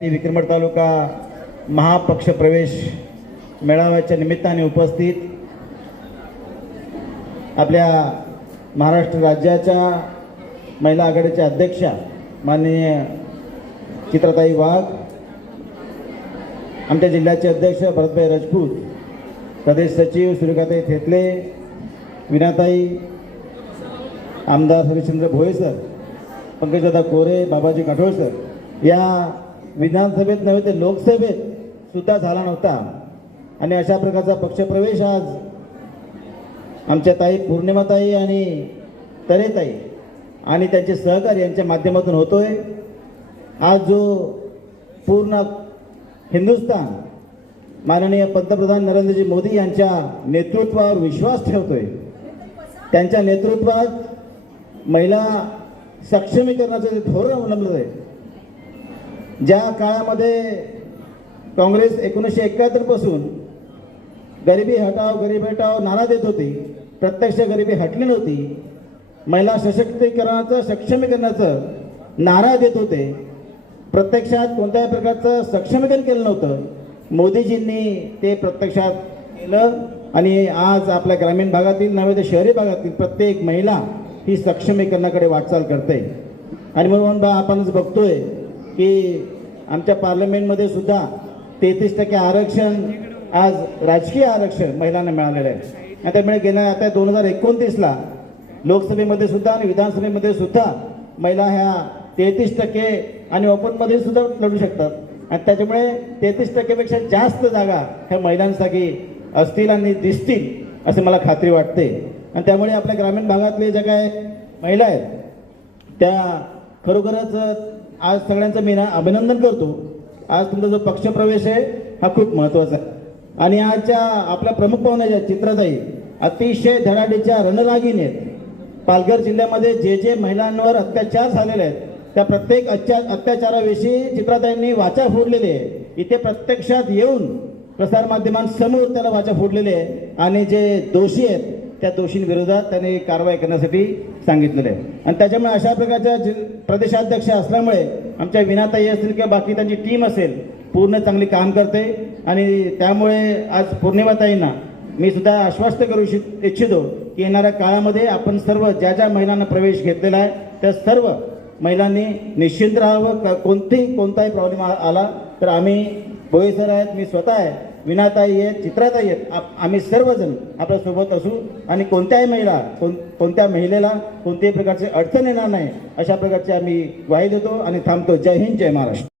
विक्रमड तालुका महापक्ष प्रवेश मेळाव्याच्या निमित्ताने उपस्थित आपल्या महाराष्ट्र राज्याच्या महिला आघाडीच्या अध्यक्षा माननीय चित्रताई वाघ आमच्या जिल्ह्याचे अध्यक्ष भरतभाई राजपूत प्रदेश सचिव सूर्यकाताई थेतले विनाताई आमदार हरिश्चंद्र भोये सर पंकजदादा कोरे बाबाजी काठोळ सर या विधानसभेत नव्हे ते लोकसभेत सुद्धा झाला नव्हता. आणि अशा प्रकारचा पक्षप्रवेश आज आमच्या ताई पौर्णिमाताई आणि तरेताई आणि त्यांचे सहकारी यांच्या माध्यमातून होतोय. आज जो पूर्ण हिंदुस्तान माननीय पंतप्रधान नरेंद्रजी मोदी यांच्या नेतृत्वावर विश्वास ठेवतोय. त्यांच्या नेतृत्वात महिला सक्षमीकरणाचं जे धोरण अवलंबलं आहे ज्या काळामध्ये काँग्रेस एकोणीसशे एकाहत्तरपासून गरिबी हटाव गरीब हटाव नारा देत होती प्रत्यक्ष गरिबी हटली नव्हती महिला सशक्तीकरणाचं सक्षमीकरणाचं नारा देत होते प्रत्यक्षात कोणत्याही प्रकारचं सक्षमीकरण केलं नव्हतं. मोदीजींनी ते प्रत्यक्षात केलं आणि आज आपल्या ग्रामीण भागातील नव्हे तर शहरी भागातील प्रत्येक महिला ही सक्षमीकरणाकडे वाटचाल करते. आणि म्हणून बा आपणच बघतोय की आमच्या पार्लमेंटमध्ये सुद्धा तेहतीस टक्के आरक्षण आज राजकीय आरक्षण महिलांना मिळालेलं आहे. आणि त्यामुळे गेल्या आता दोन हजार एकोणतीसला लोकसभेमध्ये सुद्धा आणि विधानसभेमध्ये सुद्धा महिला ह्या तेहतीस टक्के आणि ओपनमध्ये सुद्धा लढू शकतात. आणि त्याच्यामुळे तेहतीस टक्केपेक्षा जास्त जागा ह्या महिलांसाठी असतील आणि दिसतील असं मला खात्री वाटते. आणि त्यामुळे आपल्या ग्रामीण भागातले ज्या काय महिला आहेत त्या खरोखरच आज सगळ्यांचं मी ना अभिनंदन करतो. आज तुमचा जो पक्षप्रवेश आहे हा खूप महत्त्वाचा आहे. आणि आजच्या आपल्या प्रमुख पाहुण्याच्या चित्रताई अतिशय धडाडीच्या रणरागिणी आहेत. पालघर जिल्ह्यामध्ये जे जे महिलांवर अत्याचार झालेले आहेत त्या प्रत्येक अत्या अत्याचाराविषयी चित्रताईंनी वाचा फोडलेली आहे. इथे प्रत्यक्षात येऊन प्रसारमाध्यमांसमोर त्याला वाचा फोडलेली आहे. आणि जे दोषी आहेत त्या दोषींविरोधात त्यांनी कारवाई करण्यासाठी सांगितलेलं आहे. आणि त्याच्यामुळे अशा प्रकारच्या जि- प्रदेशाध्यक्ष असल्यामुळे आमच्या विनाताई असतील किंवा बाकी त्यांची टीम असेल पूर्ण चांगली काम करते. आणि त्यामुळे आज पौर्णिमाताईंना मी सुद्धा आश्वस्त करू इच्छित इच्छितो की येणाऱ्या काळामध्ये आपण सर्व ज्या ज्या महिलांना प्रवेश घेतलेला आहे त्या सर्व महिलांनी निश्चिंत राहावं. का कोणतेही कोणताही प्रॉब्लेम आला तर आम्ही भोये आहेत मी स्वतः आहे. विनाताई आहेत चित्राताई आहेत. आप- आम्ही सर्वजण आपल्यासोबत असू आणि कोणत्याही महिला कोण कोणत्या महिलेला कोणत्याही प्रकारची अडचण येणार नाही अशा प्रकारची आम्ही ग्वाही देतो आणि थांबतो. जय हिंद जय महाराष्ट्र.